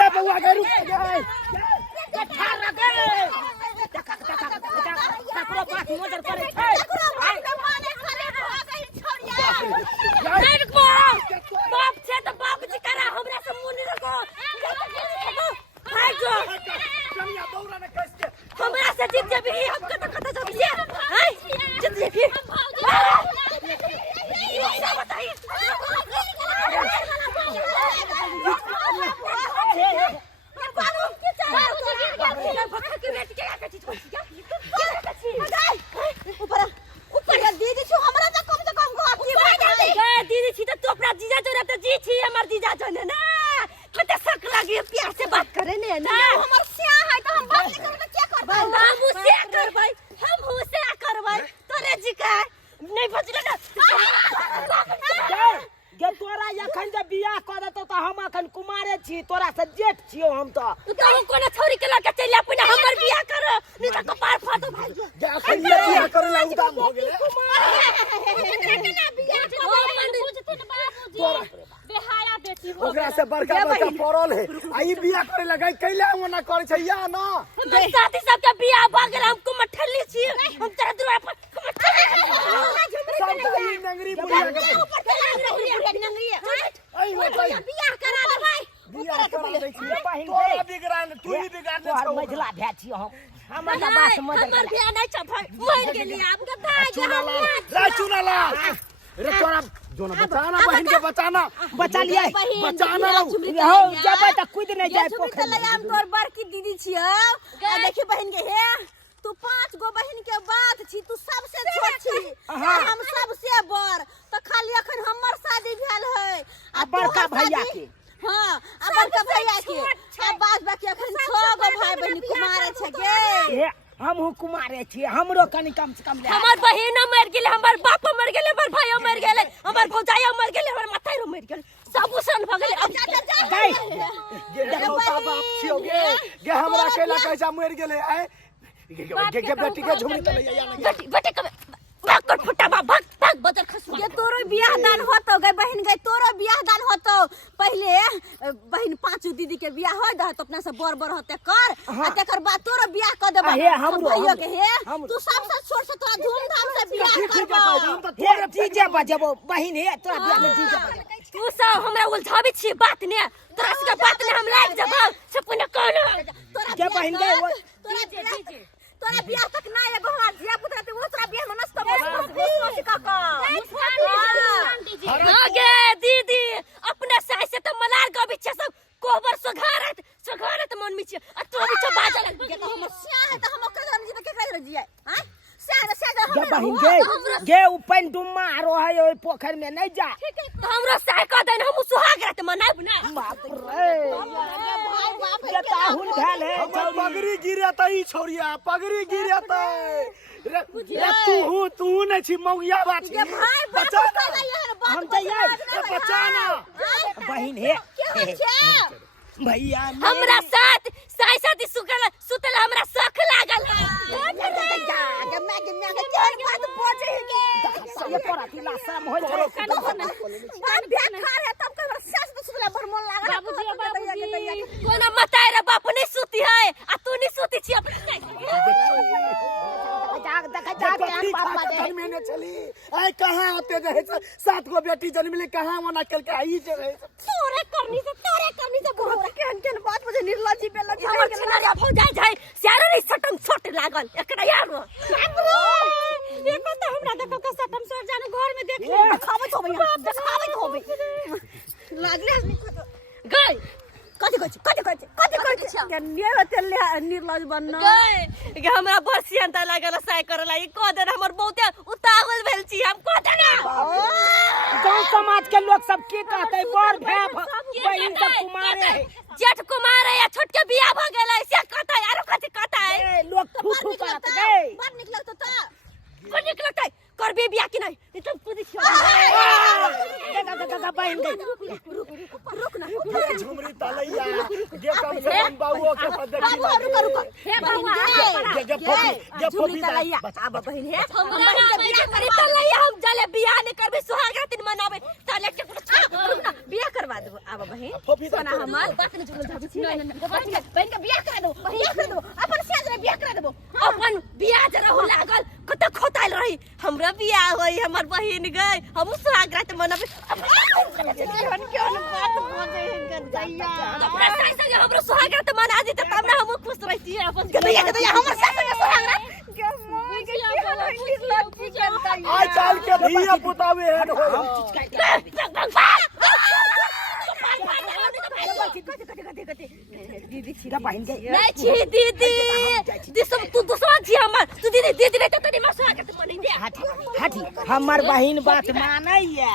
ये बउआ के रुक गए ठार लगे ठाकुर बात मदर करे बाप छे तो बाप जी करा हमरा से मुनि रखो हाय जो कमिया दौरा में कस के हमरा से जीत जेबी हम कत कत जबिए हाय जीत जेबी ये बताइए दीदी छी तो अपना जीजा जो रहता जी छी हमर जीजा जो ने ना कते शक लगी प्यार से बात करे ने ना हमर सिया है तो हम बात नहीं करब क्या करबै बाबू से करबै हम हु से करबै तोरे जी का नहीं बचले ना गे तोरा यखन जे बियाह क देतो त हम अखन कुमारे छी तोरा से जेठ छियो हम तो कोना छोरी के लके चल अपने हमर बियाह कर नहीं त कपार फाटो भाई जे अखन ये बियाह करे ला उदाम हो गेले बेहाया बेटी हो ओकरा से बड़का बड़का पड़ल है आई बियाह करे लगे कैला ओना करे छै या ना साथी सब के बियाह भ गेल हम कुमठली छी हम तेरे दुआ पर कुमठली नंगरी बुढ़िया के नंगरी आई हो भाई बियाह करा दे भाई बियाह करा दे छी बहिन तोरा बिगड़ान तू ही बिगाड़ दे छ मझला भै छी हम हमर बास मदर हमर भै नै छ मर गेली आब के दाई चुनाला रे तोरा जोना बचाना बहन के बचा लिया बचाना हो जब तक कूद नहीं जाए पोखर में हम तोर बड़की दीदी छियो आ देखी बहन के हे तू 5 गो बहन के बात छी तू सबसे छोट छी हम सबसे बड़ तो खाली अखन हमर शादी भेल है आ बड़का भैया के हां आ बड़का भैया के आ बाद बाकी अखन 6 गो भाई बहन कुमार छै गे हम कुमारे छी हमरो कनी कम से कम ले हमर बहिन मर गेले हमर बाप मर गेले हमर भाई मर गेले हमर भौजाई मर गेले हमर माताई मर गेले सब उसन भ गेले अब गे देखो बाप छियो गे हमरा केला कैसा मर गेले आए गे बेटी के झुमरी त ले या बेटी के भाग फुटा भाग भाग बदर खसु ये तोरो बियाह दान होतो गे बहन गे तोरो बियाह दान होतो पहले बहन 5 दीदी के बियाह होय द तो अपना से बर होते कर आ तकर बाद तोरो बियाह क देबो हम भइयो के हे तू सबसे छोट से तोरा धूमधाम से बियाह करबो हे जीजे बजबो बहन हे तोरा बियाह में जीजे बजबो तू सब हमरा उलझाबी छी बात ने तोरा से बात ने हम लाग जबो सपने कोन तोरा के बहन गे तोरा तोरा बियाह तक ना एगो हां जिया पुत्र ते ओसरा बियाह में नस्त बस काका गे दीदी अपने साइ से तो मलार गबी छ सब कोबर सघारत मन में छ आ तो भी छ बाजा लग गे तो हम सिया है तो हम ओकर हम जी के कर जिया हां सिया गे बहिन गे उपन डुम्मा आरो है ओइ पोखर में नहीं जा तो हमरो साइ क देन हम सुहाग रात मनाब ना बाप रे भाई बाप ये ताहुल भेल है पगड़ी गिरत ई छोरिया पगड़ी गिरत रे तू नहीं छी मौगिया बात के भाई बचा हम जइए बचाना बहिन हे भैया हमरा साथ साई साथी सुतल हमरा शौक लागल गे मैं के चार बात बोझ के ये परा तिला शाम हो जाए बात बेकार है तब के सास तो सुतला भर मन लागल बाबूजी कोना मताई रे बाप नहीं सुती है आ तू नहीं सुती छी अपने जाग जन्म में चली आई कहां आते रहे 7 गो बेटी जन्म ले कहां मना कल के आई जे रहे तोरे करनी से बहुत केहन बात मुझे निर्लजी पे लगी हमर छिनारिया भौजाई जाय सारे रे सटम छोट लागल एकरा यार ये पता हमरा देखो के सटम छोट जाने घर में देख खावत होबे लागले गई कथि छ कन्या होतल निर्लज बनना गए हमरा बसियन त लागल साइ करला ई क दे हमर बहुते उतावल भेल छी हम क दे ना गांव समाज के लोग सब की कहते बर भै बहिन सब कुमारे जेठ कुमार है या छोट के बियाह भ गेलै से कहता यार कथि कहता है लोग फूफू करत गए बड़ निक लगत त बड़ निक लगतै करबे बियाह कि नहीं तुम खुद देखा बहन रुक ना झुमरी तलैया जे कम से कम बाबू के देखी रुक हे बाबू जे फोफी तलैया बता बहन हे हमरा बियाह करे तलैया हम जले बियाह नहीं करबे सुहाग रात मनाबे तले के रुक ना बियाह करवा देबो आब बहिन फोफी सोना हमर बात न जुगल धाबी छी बहिन के बियाह करा देबो बियाह करा देबो अपन साज रे बियाह करा देबो अपन बियाह ज रहू लागल कत खोताइल रही हमरा बियाह होई हमर बहिन गई हम स्वागत मनबे केहन केहन बात बोले हिनकर दैया हमरा सास संगे हमरो स्वागत मना दी त हमरा हम खुश रहिती अपन दैया के दैया हमर सास संगे स्वागत आज चाल के धिया पुतावे हेड हो दीदी छी बहिन गई नहीं छी दीदी दिसम तू दूसरा छी हमर तू दीदी दीदी रे तो तनी मसवा के पड़ी दे हाथी हमर बहिन बात मानै ये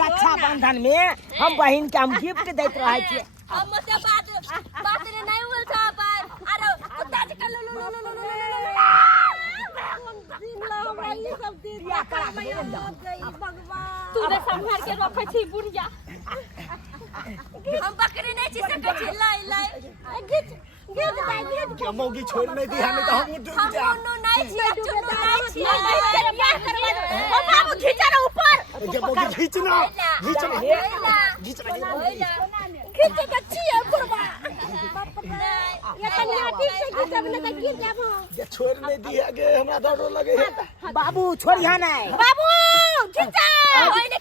रक्षा बंधन में हम बहिन के हम गिफ्ट दैत रहे छी हम से बात रे नहीं बोल था पर अरे दादी कर लो तू रे संभाल के रखे छी बुढ़िया हम बकरी नहीं छी सके छी लाई गिच के मौगी छोड़ नहीं दी हमें तो हम डूब जा हम नहीं छी चुन्नू नहीं छी बियाह करवा दो हम बाबू खींचा रे ऊपर के मौगी खींचना खींचे के छी बुढ़वा ये कन्या ठीक से खींचब न त गिर जाबो ये छोड़ नहीं दी आगे हमरा डर लगे है बाबू छोड़िया नहीं बाबू खींचा होय ने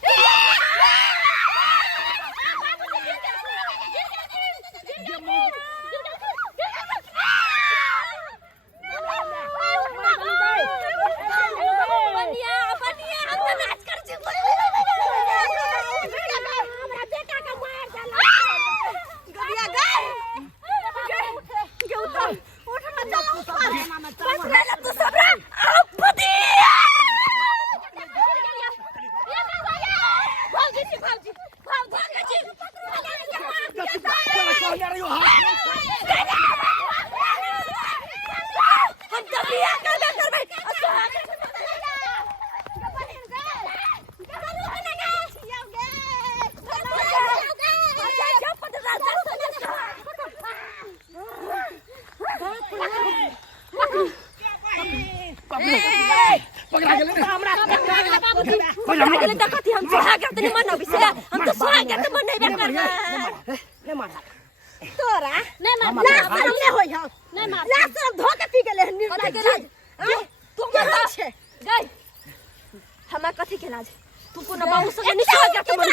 कथी के लाज तू कोनो बाबू संगे निशा के त मन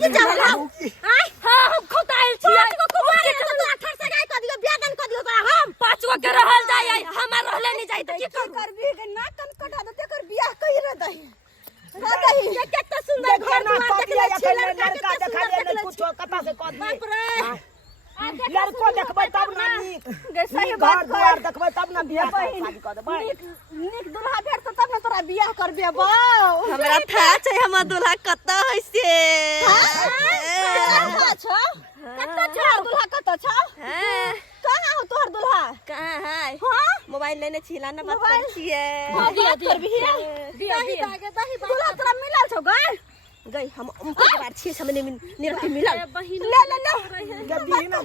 की जावला हां हम खोताइल छी को कुमार के तो 18 से गाय क दियो बेगन क दियो तोरा हम पांचवा के रहल जाय हमरा रहले नहीं जाय त की करबी के ना कन कटा दे तेकर बियाह कहि रे दही दही केतना सुंदर घर दुआर देखले छी लड़का देखा ले कुछो कता से क दी बाप रे लड़को देखबै तब ना नीक सही घर बात द्वार देखबै तब ना बियाह शादी कर देबै नीक दुल्हा भेट त तब न तोरा बियाह करबे बौ हमरा था छै हमर दुल्हा कत है से कत छ दुल्हा कत छ कहां हो तोहर दुल्हा कहां है मोबाइल लेने छिला ना बात कर छिए दिया दुल्हा तोरा मिलल छौ गई हम उनके बार छे सामने निरति मिलल ले गदीना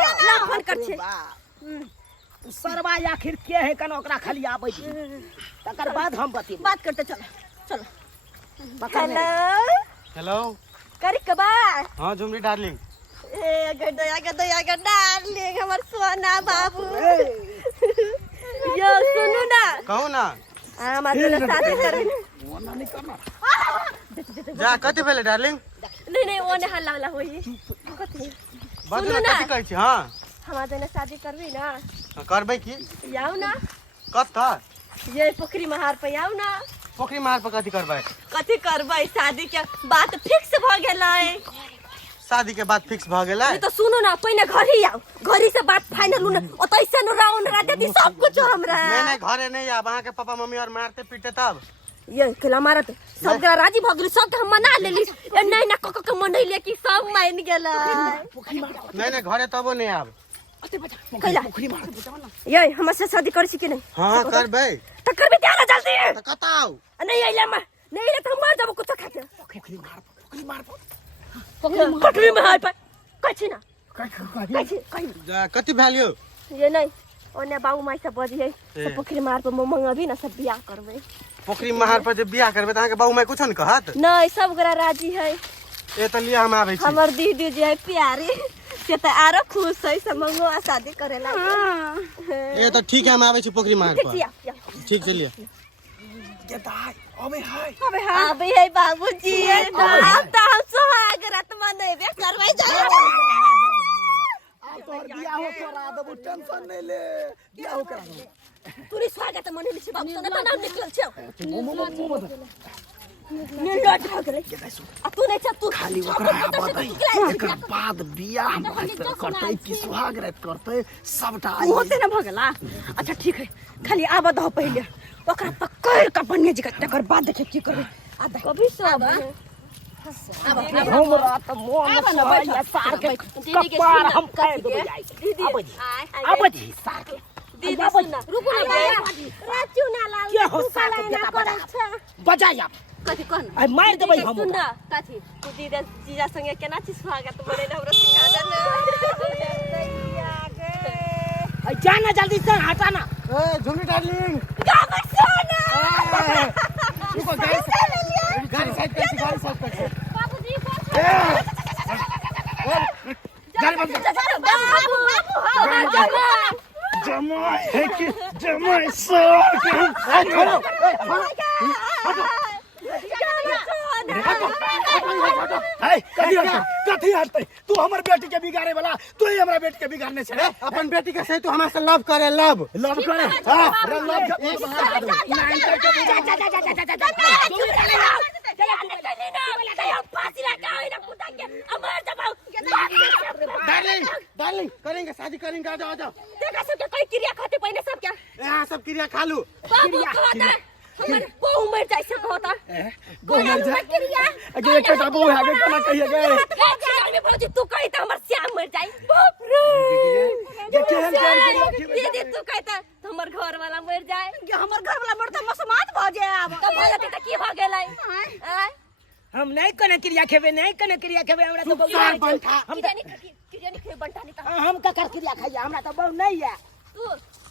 ला फोन कर छे सरवा आखिर के है कन ओकरा खाली आबै छी तकर बाद हम बतेब बात करते चलो हेलो हेलो करी कबा हाँ झुमरी डार्लिंग ए गदया डार्लिंग हमर सोना बाबू यो सुनु ना कहू ना हमार शादी करबी जा कथी भेले डार्लिंग नहीं ओने हल्ला हल्ला होई कथी बात ना कथी कहै छी हां हमार देने शादी करबी ना करबै की याऊ ना कत्ता ये पोखरी महार पे याऊ ना पोखरी मार पर कथी करबै शादी के बात फिक्स भ गेलै शादी के बाद फिक्स भ गेलै तो सुनो ना पहले घर ही आओ घर से बात फाइनल होना ओतै से न राउंड रात दी सब कुछ हमरा नहीं घरे नहीं आब अहाँ के पापा मम्मी और मारते पीटे तब ये केला मारत सब के राजी भ गेली सब के हम मना लेली ए नहीं ना क के मनैले कि सब मान गेलै नहीं घरे तबो नहीं आब कैला ये हमरा से शादी करै छी कि नहीं हां करबै त करबे क्या ना जल्दी त कताऊ नहीं आइले त हम मर जाबो कुछ खाके पोखरी में हाय पर कछि ना कथी भैल्यू ये नहीं ओने बाबू माई सब बजी है सब पोखरी मार पर मंगबी ना सब बियाह करबै पोखरी महार पर जे बियाह करबै त अहाँ के बाबू माई कुछ न कहत नहीं सब गोरा राजी है ए तो लिया हम आवे छी हमर दीदी जे है प्यारी से त आरो खुश है से मंगवा शादी करेला। ए तो ठीक है हम आवे छी पोखरी मार पर ठीक से लिया अबे है बाबूजी अब त हम सुहाग रात मनेबे करबै जा। तोहर बियाह करा देबो टेंशन नहीं ले बियाह करा देबो तूने स्वागत मने लिछि बाबू सने त नाम निकल छौ निलट हो गेलै आ तू नहीं छ तू खाली ओकरा आबा दे एकर बाद बियाह करतै कि सुहाग रात करतै सबटा होते न भगला। अच्छा ठीक है खाली आबा दह पहिले ओकरा पकड़ के बनिए जगह तकर बाद देखे की करबे आ कभी सब हमरा त मोन या सार के कपार हम कर देबै जाई अब जी सार के दीदी सुन रुको ना राचू ना लाल के हो सार के बेटा बजा या कथि कोन आई मार देबै हम सुन ना कथि तू दीदी जीजा संगे केना छी स्वागत बने हमरा सिखा दे आई जाना जल्दी से हटा ना ए झुमरी डार्लिंग गामर सोना रुको गाड़ी साइड कर बाबूजी गाड़ी बंद बाबू जमाई है कि जमाई सर के छोड़ो कथी हटते तू हमर बेटी के बिगाड़े वाला तू ही हमरा बेटी के बिगाड़ने छे अपन बेटी के सही तू हमरा से लव करे लव करे हां लव डार्लिंग डार्लिंग करेंगे शादी करेंगे आ जाओ देखा सब कोई क्रिया खाते पहले सब क्या यहाँ सब क्रिया खा लू बाबू कहता हमर बहु मर जाय से कहता बहु मर जाय क्रिया अगे एक बेटा बहु आगे केना कहिए गे में भौजी तू कही त हमर श्याम मर जाय बाप रे दीदी तू कहता हमर घर वाला मर जाय हमर घर वाला मर त मसमात भ जाय अब त भले त की भ गेलै हम नहीं कने क्रिया खेबे नहीं कने क्रिया खेबे हमरा तो बहुत हम क्रिया नहीं बंटा नहीं हम का कर क्रिया खाइया हमरा तो बहुत नहीं है तू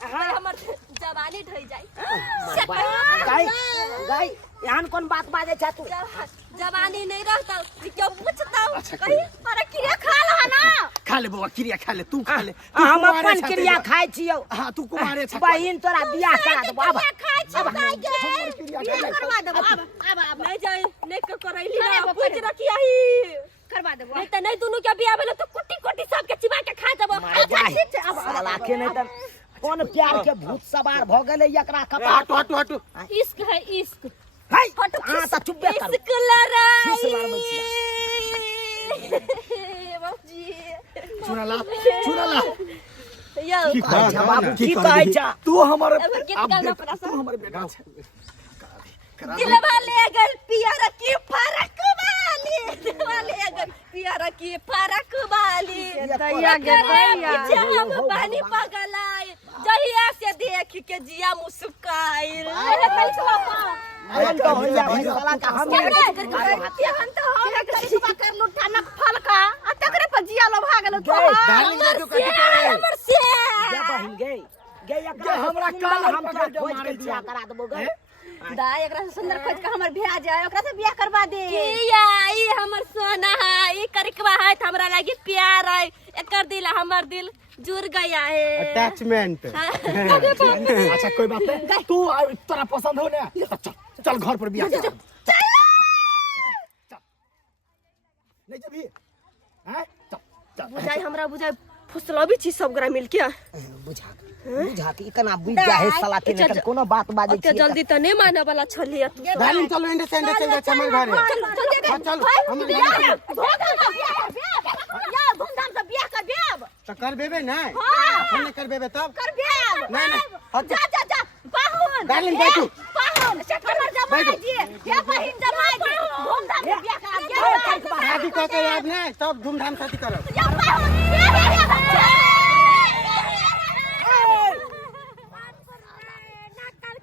हमर जवानी ढई जाय गाय गाय यान कोन बात बाजे छ तू जवानी नहीं रहता क्यों पूछता कही अरे क्रिया खा ला ना खा ले बउआ क्रिया खा ले तू खा ले हम अपन क्रिया खाइ छियो हां तू कुमारे छ बहिन तोरा बियाह करा देबो अब खाइ छ काहे के बियाह करवा देबो अब नहीं जाय नहीं करैली ना पूछ रखी आही करवा देबो नहीं त नहीं दोनों के बियाह भेल तो कुटी कुटी सब के चिबा के खा देबो अब साला के नहीं त कौन प्यार के भूत सवार भ गेलै एकरा कपाट हटू हटू इश्क है इश्क हां त चुपे कर इश्क लड़ाई किस मार बाबूजी चुना ला यो बाबू की कहै छ तू हमर अब गीत गाना पड़ा तू हमर बेटा छ दिलवा ले गल पियर की फरक वाली दिलवा ले गल पियर की फरक वाली दैया गे दैया हम पानी पगलाई जहिया से देख के जिया मुस्काइल पैसा हम तो भैया साला का हम हम तो हम कर लुटा न फल का आ तकरे पर जिया लो भागल तो हमर से या बहिन गई हमरा काल हम खोज के बियाह करा देबो गई दा एकरा से सुंदर खोज के हमर बियाह जाय ओकरा से बियाह करवा दे किया ई हमर सोना है ई करकवा है हमरा लागी प्यार है एकर दिल हमर दिल जुड़ गया है अटैचमेंट अच्छा कोई बात नहीं तू तोरा पसंद हो ना चल घर पर बियाह कर नहीं जबी हैं चल बुझाई हमरा बुझाई फुसलबी छी सब गरा मिल के बुझा के इतना बुझ जा है साला के नहीं कोनो बात बाजे छी जल्दी त नहीं माने वाला छलिए डार्लिंग चलो इंडे से चल जा हमर घरे चल हम या धूमधाम से बियाह कर देब तो कर बेबे ना हम कर बेबे तब कर देब नहीं जा जा जा पाहुन डार्लिंग बैठू पाहुन हमर जमाई जी या बहिन जमाई जी धूमधाम से बियाह कर शादी कर के याद नहीं तब धूमधाम शादी करो या पाहुन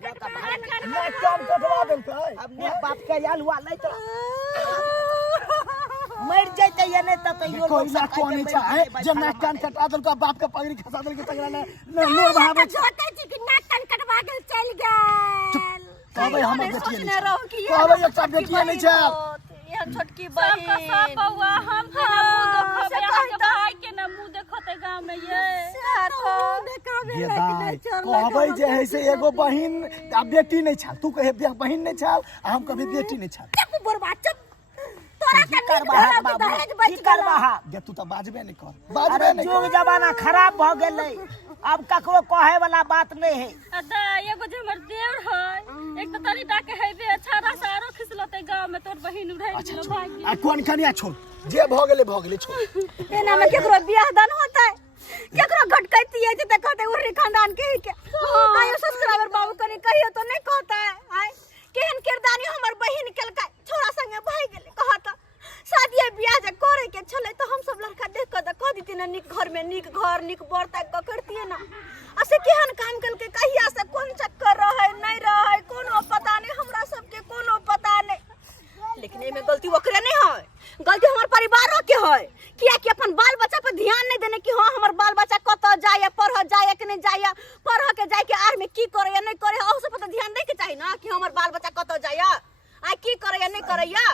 मैं काम कटवा देलकै अब ने बाप के याल हुआ नहीं तो मर जैते ये नहीं तो यो कोई ना कोनी चाहे जब नाक कान कटा देलकै बाप के पगड़ी खसा देलकै तकरा ने नोर बहावे छोटे जी के नाक कान कटवा गेल चल गेल कहबै हमर बेटी सोचने रहो कि कहबै एकटा बेटी नहीं छै ये छोटकी बहन सब बउआ हम के ना मुंह देखबे के भाई के ना मुंह देखते गांव में ये ये दाई कहबै जे है से एगो बहिन आ बेटी नहीं छाल तू कहे बहिन नहीं छाल आ हम कभी बेटी नहीं छाल चुप बर्बाद चुप तोरा की करबा है बाबू की करबा है गे तू तो बाजबे नहीं कर अरे बाजबे नहीं जुग जमाना खराब भ गेलै अब ककरो कहे वाला बात नहीं है अदा एगो जे हमर देवर है एक तो तनी डाके हेबे अच्छा सारो खिसलते गांव में तोर बहिन उड़ै गेलो भाग आ कोन कनिया छोड़ जे भ गेलै छोड़ एना में केकरो बियाह दान होता है केकरो घटकैती है जे त कहते उरी खानदान के आयो सब्सक्राइबर बाबू कनी कहियो तो नहीं कहता है आय केहन किरदानी हमर बहिन केलकै छोरा संगे भाई गेलै कहत शादी बियाह जे करे के छले तो हम सब लड़का देख के कह दीती ना निक घर में निक घर निक बर तक करतिए ना असे केहन काम केलकै कहिया से कोन चक्कर रहे नहीं रहे कोनो पता नहीं हमरा सब के कोनो पता नहीं लेकिन एमे गलती ओकरे नहीं है गलती हमर परिवारों के है किया कि अपन बाल बच्चा पर ध्यान नहीं देने कि हां हमर बाल बच्चा कत जाय पढ़ जाय कि नहीं जाय पढ़ के जाय के आर में की करे या नहीं करे औ सब पर ध्यान दे के चाहिए ना कि हमर बाल बच्चा कत जाय आ की करे या नहीं करे या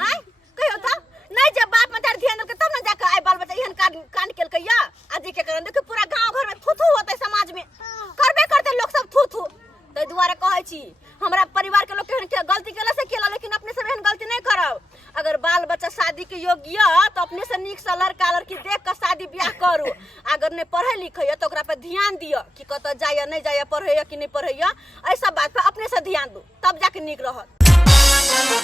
हां कहियो त नहीं जब बाप मतार ध्यान देलकै तब ना जाके आय बाल बच्चा एहन कांड केलकै या आज के कारण देखो पूरा गांव घर में थुथु होतै समाज में करबे करते लोग सब थुथु तै दुआरे कहै छी हमरा परिवार के लोग केहन के गलती केला से केला लेकिन अपने से एहन गलती नहीं करब अगर बाल बच्चा शादी के योग्य तो अपने से नीक से लड़का लड़की देख के शादी ब्याह करू अगर नहीं पढ़े लिखे तो ओकरा पे ध्यान दियो कि कत जाय नहीं जाय पढ़े कि नहीं पढ़े ऐसा बात पे अपने से ध्यान दो तब जाके नीक रहत